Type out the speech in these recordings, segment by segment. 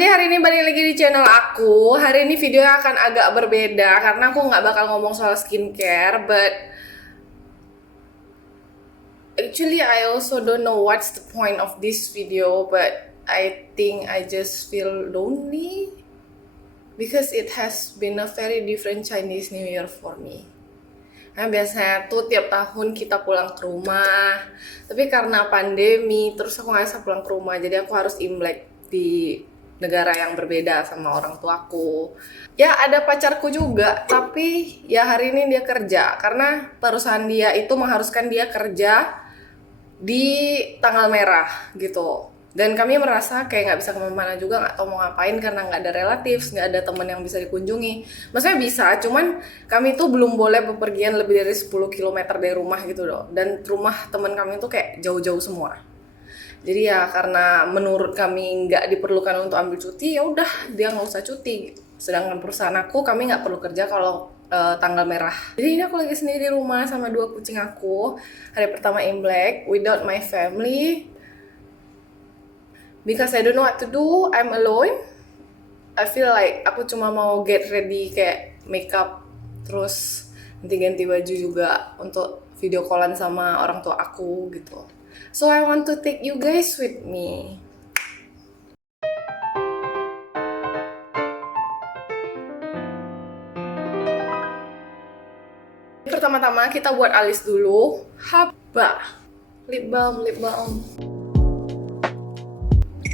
Jadi hari ini balik lagi di channel aku. Hari ini videonya akan agak berbeda karena aku nggak bakal ngomong soal skincare, but actually I also don't know what's the point of this video, but I think I just feel lonely because it has been a very different Chinese New Year for me. Nah, biasanya tuh tiap tahun kita pulang ke rumah, tapi karena pandemi terus aku nggak bisa pulang ke rumah, jadi aku harus Imlek di negara yang berbeda sama orang tuaku. Ya ada pacarku juga, tapi ya hari ini dia kerja karena perusahaan dia itu mengharuskan dia kerja di tanggal merah gitu. Dan kami merasa kayak nggak bisa kemana-mana juga, nggak tahu mau ngapain karena nggak ada relatif, nggak ada teman yang bisa dikunjungi. Maksudnya bisa, cuman kami tuh belum boleh bepergian lebih dari 10 km dari rumah gitu loh. Dan rumah teman kami tuh kayak jauh-jauh semua. Jadi ya karena menurut kami nggak diperlukan untuk ambil cuti, ya udah dia nggak usah cuti. Sedangkan perusahaan aku, kami nggak perlu kerja kalau tanggal merah. Jadi ini aku lagi sendiri di rumah sama 2 kucing aku. Hari pertama Imlek without my family. Because I don't know what to do, I'm alone. I feel like aku cuma mau get ready kayak makeup, terus ganti-ganti baju juga untuk video callan sama orang tua aku gitu. So I want to take you guys with me. Pertama-tama kita buat alis dulu. Haba, lip balm.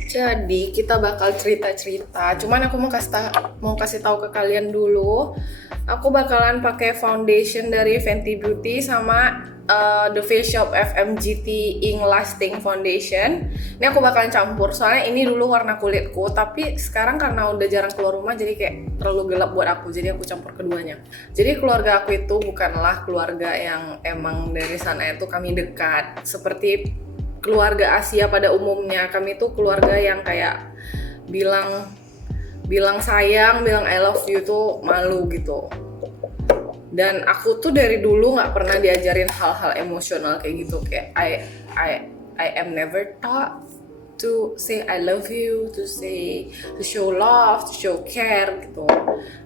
Jadi kita bakal cerita-cerita. Cuman aku mau kasih tahu ke kalian dulu. Aku bakalan pakai foundation dari Fenty Beauty sama The Face Shop FMGT Ink Lasting Foundation. Ini aku bakalan campur. Soalnya ini dulu warna kulitku, tapi sekarang karena udah jarang keluar rumah jadi kayak terlalu gelap buat aku. Jadi aku campur keduanya. Jadi keluarga aku itu bukanlah keluarga yang emang dari sana itu kami dekat. Seperti keluarga Asia pada umumnya, kami tuh keluarga yang kayak bilang sayang, bilang I love you tuh malu gitu. Dan aku tuh dari dulu nggak pernah diajarin hal-hal emosional kayak gitu. Kayak I am never taught to say I love you, to show love, to show care gitu.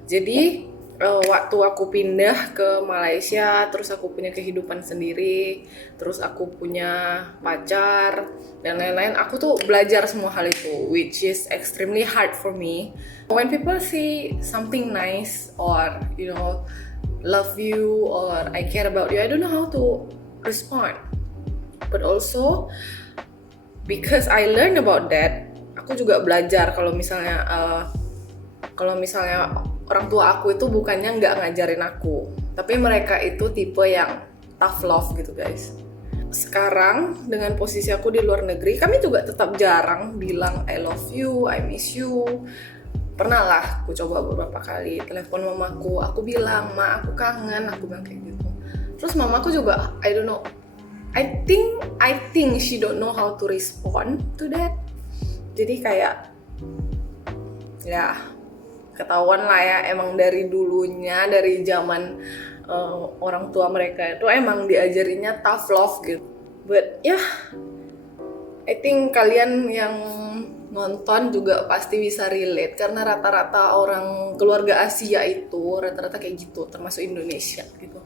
Jadi waktu aku pindah ke Malaysia, terus aku punya kehidupan sendiri, terus aku punya pacar dan lain-lain, aku tuh belajar semua hal itu, which is extremely hard for me. When people say something nice or love you or I care about you, I don't know how to respond. But also because I learned about that, aku juga belajar kalau misalnya orang tua aku itu bukannya nggak ngajarin aku, tapi mereka itu tipe yang tough love gitu guys. Sekarang dengan posisi aku di luar negeri, kami juga tetap jarang bilang I love you, I miss you. Pernah lah aku coba beberapa kali telepon mamaku, aku bilang ma aku kangen, aku bilang kayak gitu. Terus mamaku juga I don't know, I think she don't know how to respond to that. Jadi kayak ya ketahuan lah ya, emang dari dulunya, dari zaman orang tua mereka itu emang diajarinnya tough love gitu. But ya, I think kalian yang nonton juga pasti bisa relate karena rata-rata orang keluarga Asia itu rata-rata kayak gitu, termasuk Indonesia gitu.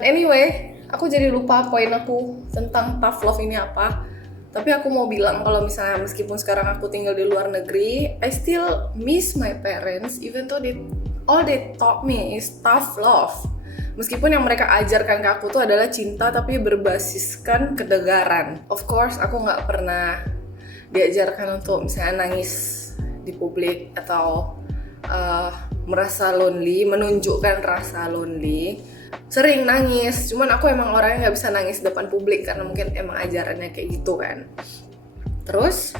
Anyway, aku jadi lupa poin aku tentang tough love ini apa. Tapi aku mau bilang kalau misalnya meskipun sekarang aku tinggal di luar negeri, I still miss my parents even though all they taught me is tough love. Meskipun yang mereka ajarkan ke aku tuh adalah cinta tapi berbasiskan ketegaran. Of course aku nggak pernah diajarkan untuk misalnya nangis di publik atau merasa lonely, menunjukkan rasa lonely. Sering nangis, cuman aku emang orangnya nggak bisa nangis depan publik karena mungkin emang ajarannya kayak gitu kan. Terus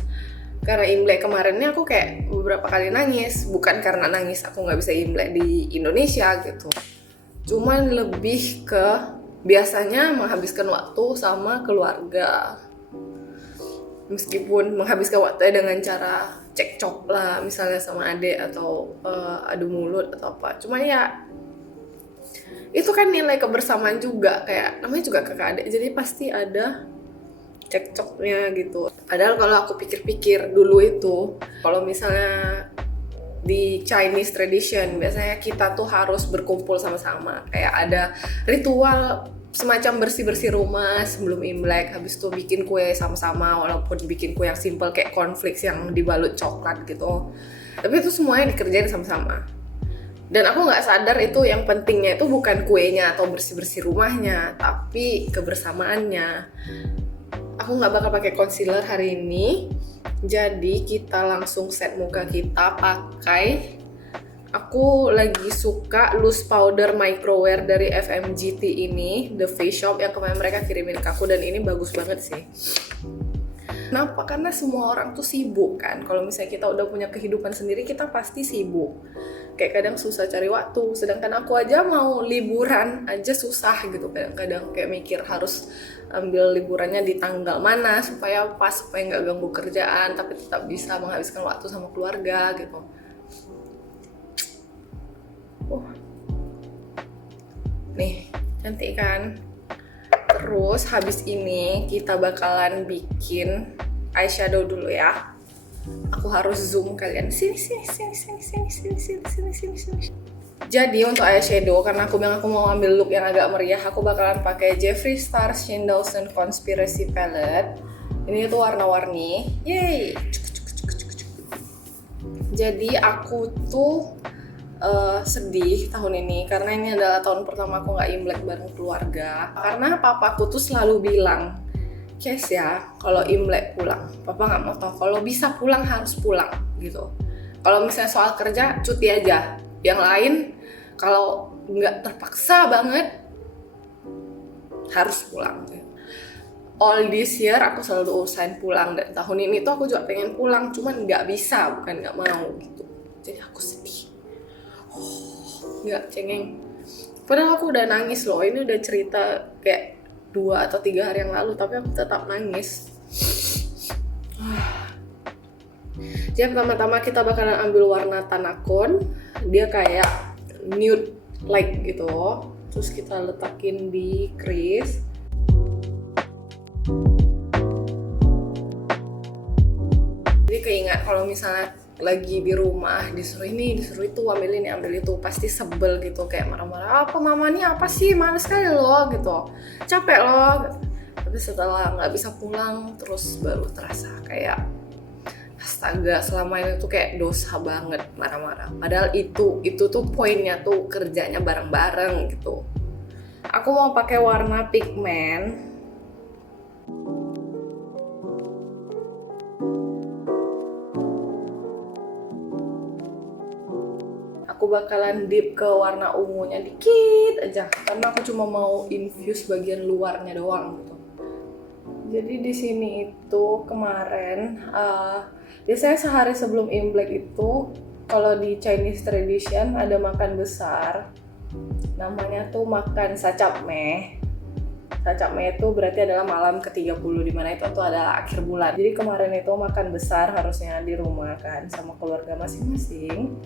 karena Imlek kemarinnya aku kayak beberapa kali nangis, bukan karena nangis aku nggak bisa Imlek di Indonesia gitu, cuman lebih ke biasanya menghabiskan waktu sama keluarga, meskipun menghabiskan waktunya dengan cara cekcok lah misalnya sama adik atau adu mulut atau apa, cuman ya itu kan nilai kebersamaan juga, kayak namanya juga kakak adik, jadi pasti ada cekcoknya gitu. Padahal kalau aku pikir-pikir dulu itu, kalau misalnya di Chinese tradition biasanya kita tuh harus berkumpul sama-sama, kayak ada ritual semacam bersih-bersih rumah sebelum Imlek, habis itu bikin kue sama-sama, walaupun bikin kue yang simple kayak cornflakes yang dibalut coklat gitu, tapi itu semuanya dikerjain sama-sama. Dan aku nggak sadar itu yang pentingnya itu bukan kuenya atau bersih-bersih rumahnya, tapi kebersamaannya. Aku nggak bakal pakai concealer hari ini, jadi kita langsung set muka kita pakai. Aku lagi suka loose powder microwear dari FMGT ini, The Face Shop, yang kemarin mereka kirimin ke aku, dan ini bagus banget sih. Kenapa? Karena semua orang tuh sibuk kan. Kalau misalnya kita udah punya kehidupan sendiri, kita pasti sibuk. Kayak kadang susah cari waktu. Sedangkan aku aja mau liburan aja susah gitu. Kadang-kadang kayak mikir harus ambil liburannya di tanggal mana supaya pas, supaya nggak ganggu kerjaan, tapi tetap bisa menghabiskan waktu sama keluarga gitu. Nih, cantik kan? Terus habis ini kita bakalan bikin eyeshadow dulu ya. Aku harus zoom kalian. Sini. Jadi untuk eyeshadow, karena aku bilang aku mau ambil look yang agak meriah, aku bakalan pakai Jeffree Star Shane Dawson Conspiracy Palette. Ini tuh warna-warni. Yeay. Jadi aku tuh sedih tahun ini karena ini adalah tahun pertama aku nggak Imlek bareng keluarga. Karena papaku tuh selalu bilang, Kes ya, kalau Imlek pulang, papa nggak mau tahu. Kalau bisa pulang harus pulang gitu. Kalau misalnya soal kerja, cuti aja. Yang lain, kalau nggak terpaksa banget, harus pulang. All this year aku selalu usahain pulang, dan tahun ini tuh aku juga pengen pulang, cuman nggak bisa, bukan nggak mau gitu. Jadi aku sedih. Nggak cengeng. Padahal aku udah nangis loh. Ini udah cerita kayak 2 atau 3 hari yang lalu, tapi aku tetap nangis. Jadi pertama-tama kita bakalan ambil warna Tanakon. Dia kayak nude like gitu. Terus kita letakin di crease. Jadi keingat kalau misalnya lagi di rumah disuruh ini, disuruh itu, ambil ini, ambil itu, pasti sebel gitu, kayak marah-marah, apa mama ini apa sih, males sekali loh gitu, capek loh. Tapi setelah nggak bisa pulang terus baru terasa kayak astaga, selama ini tuh kayak dosa banget marah-marah. Padahal itu tuh poinnya tuh kerjanya bareng-bareng gitu. Aku mau pakai warna pigment. Aku bakalan dip ke warna ungunya dikit aja, karena aku cuma mau infuse bagian luarnya doang gitu. Jadi di sini itu kemarin, biasanya sehari sebelum Imlek itu, kalau di Chinese tradition ada makan besar, namanya tuh makan sacap meh. Sacap meh itu berarti adalah malam ke-30, dimana itu tuh adalah akhir bulan. Jadi kemarin itu makan besar harusnya di rumah kan sama keluarga masing-masing.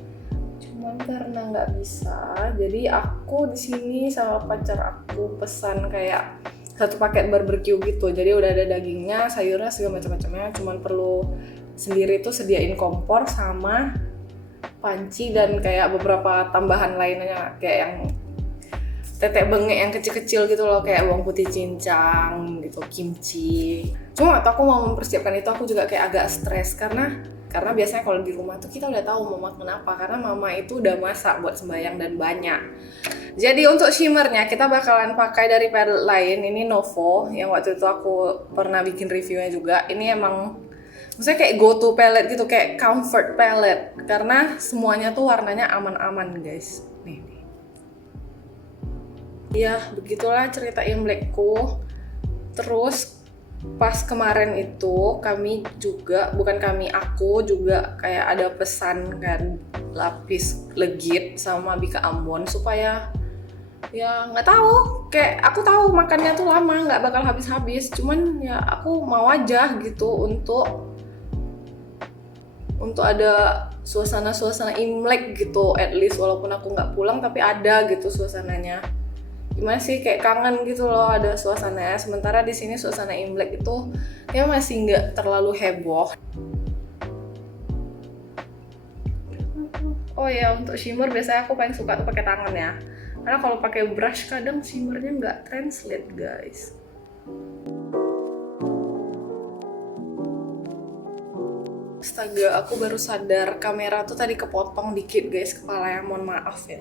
Cuman karena nggak bisa, jadi aku di sini sama pacar aku pesan kayak 1 paket barbecue gitu. Jadi udah ada dagingnya, sayurnya, segala macam-macamnya. Cuman perlu sendiri tuh sediain kompor sama panci dan kayak beberapa tambahan lainnya, kayak yang tetek bengek yang kecil-kecil gitu loh, kayak bawang putih cincang gitu, kimchi. Cuma waktu aku mau mempersiapkan itu aku juga kayak agak stres karena biasanya kalau di rumah tuh kita udah tahu mau makan apa, karena mama itu udah masak buat sembahyang dan banyak. Jadi untuk shimmernya kita bakalan pakai dari palette lain, ini Novo yang waktu itu aku pernah bikin reviewnya juga. Ini emang maksudnya kayak go to palette gitu, kayak comfort palette, karena semuanya tuh warnanya aman-aman guys. Nih. Ya begitulah cerita Imlekku. Terus pas kemarin itu aku juga kayak ada pesan kan lapis legit sama Bika Ambon, supaya ya nggak tahu, kayak aku tahu makannya tuh lama nggak bakal habis-habis, cuman ya aku mau aja gitu untuk ada suasana Imlek gitu, at least walaupun aku nggak pulang tapi ada gitu suasananya. gimana sih, kayak kangen gitu loh ada suasananya. Sementara di sini suasana Imlek itu ya masih nggak terlalu heboh. Oh ya, untuk shimmer biasanya aku paling suka tuh pakai tangan ya, karena kalau pakai brush kadang shimmernya nggak translate guys. Astaga, aku baru sadar kamera tuh tadi kepotong dikit guys kepalanya, mohon maaf ya.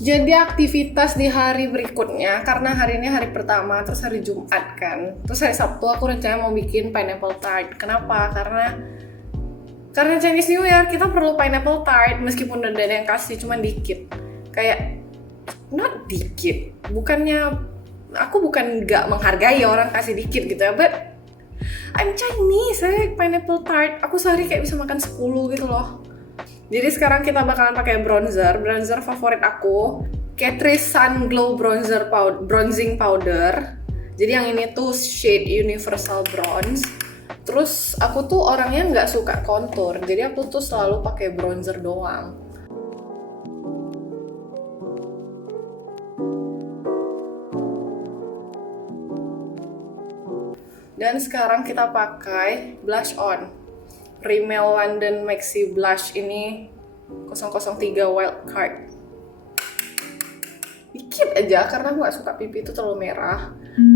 Jadi aktivitas di hari berikutnya, karena hari ini hari pertama, terus hari Jumat kan, terus hari Sabtu aku rencana mau bikin pineapple tart. Kenapa? Karena Chinese New Year kita perlu pineapple tart, meskipun udah ada yang kasih cuman dikit. Kayak not dikit, bukannya aku bukan nggak menghargai orang kasih dikit gitu ya, but I'm Chinese, saya pineapple tart aku sehari kayak bisa makan 10 gitu loh. Jadi sekarang kita bakalan pakai bronzer favorit aku, Catrice Sun Glow bronzing powder. Jadi yang ini tuh shade Universal Bronze. Terus aku tuh orangnya nggak suka kontur, jadi aku tuh selalu pakai bronzer doang. Dan sekarang kita pakai blush on, Rimmel London Maxi Blush ini 003 Wildcard. Dikit aja karena aku gak suka pipi itu terlalu merah.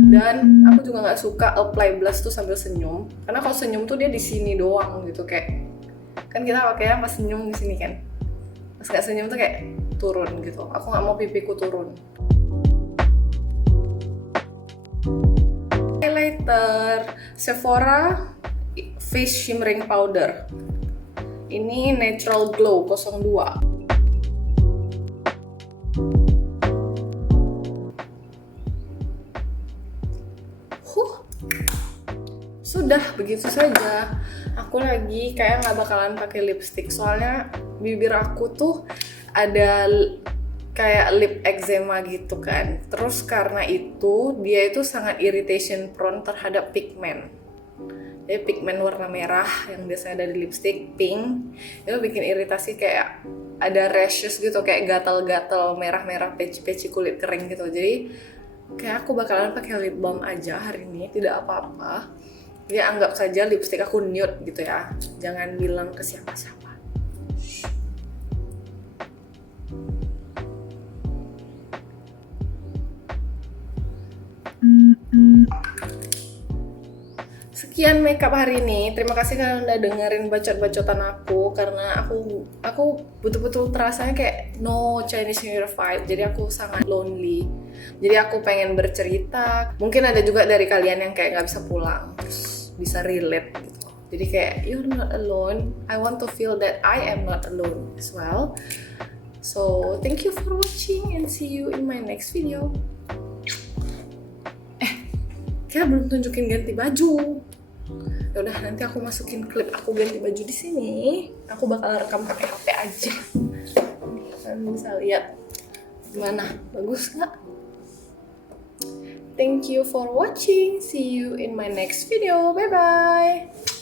Dan aku juga gak suka apply blush tuh sambil senyum, karena kalau senyum tuh dia di sini doang gitu, kayak kan kita pakainya pas senyum di sini kan. Pas gak senyum tuh kayak turun gitu. Aku gak mau pipiku turun. Highlighter Sephora Face Shimmering Powder. Ini Natural Glow 02. Sudah begitu saja. Aku lagi kayak nggak bakalan pakai lipstick, soalnya bibir aku tuh ada kayak lip eczema gitu kan. Terus karena itu dia itu sangat irritation prone terhadap pigmen. Jadi pigmen warna merah yang biasanya ada di lipstick, pink, itu bikin iritasi, kayak ada rashes gitu, kayak gatal-gatal merah-merah, peci-peci kulit kering gitu. Jadi kayak aku bakalan pakai lip balm aja hari ini, tidak apa-apa. Ya anggap saja lipstick aku nude gitu ya, jangan bilang ke siapa-siapa. Sekian makeup hari ini. Terima kasih kalian udah dengerin bacot-bacotan aku, karena aku betul-betul terasanya kayak no Chinese New Year vibe. Jadi aku sangat lonely. Jadi aku pengen bercerita. Mungkin ada juga dari kalian yang kayak nggak bisa pulang, terus bisa relate gitu. Jadi kayak you're not alone. I want to feel that I am not alone as well. So thank you for watching and see you in my next video. Kita belum tunjukin ganti baju. Ya udah, nanti aku masukin klip aku ganti baju di sini. Aku bakal rekam pakai HP aja. Kalian bisa lihat gimana, bagus nggak? Thank you for watching. See you in my next video. Bye bye.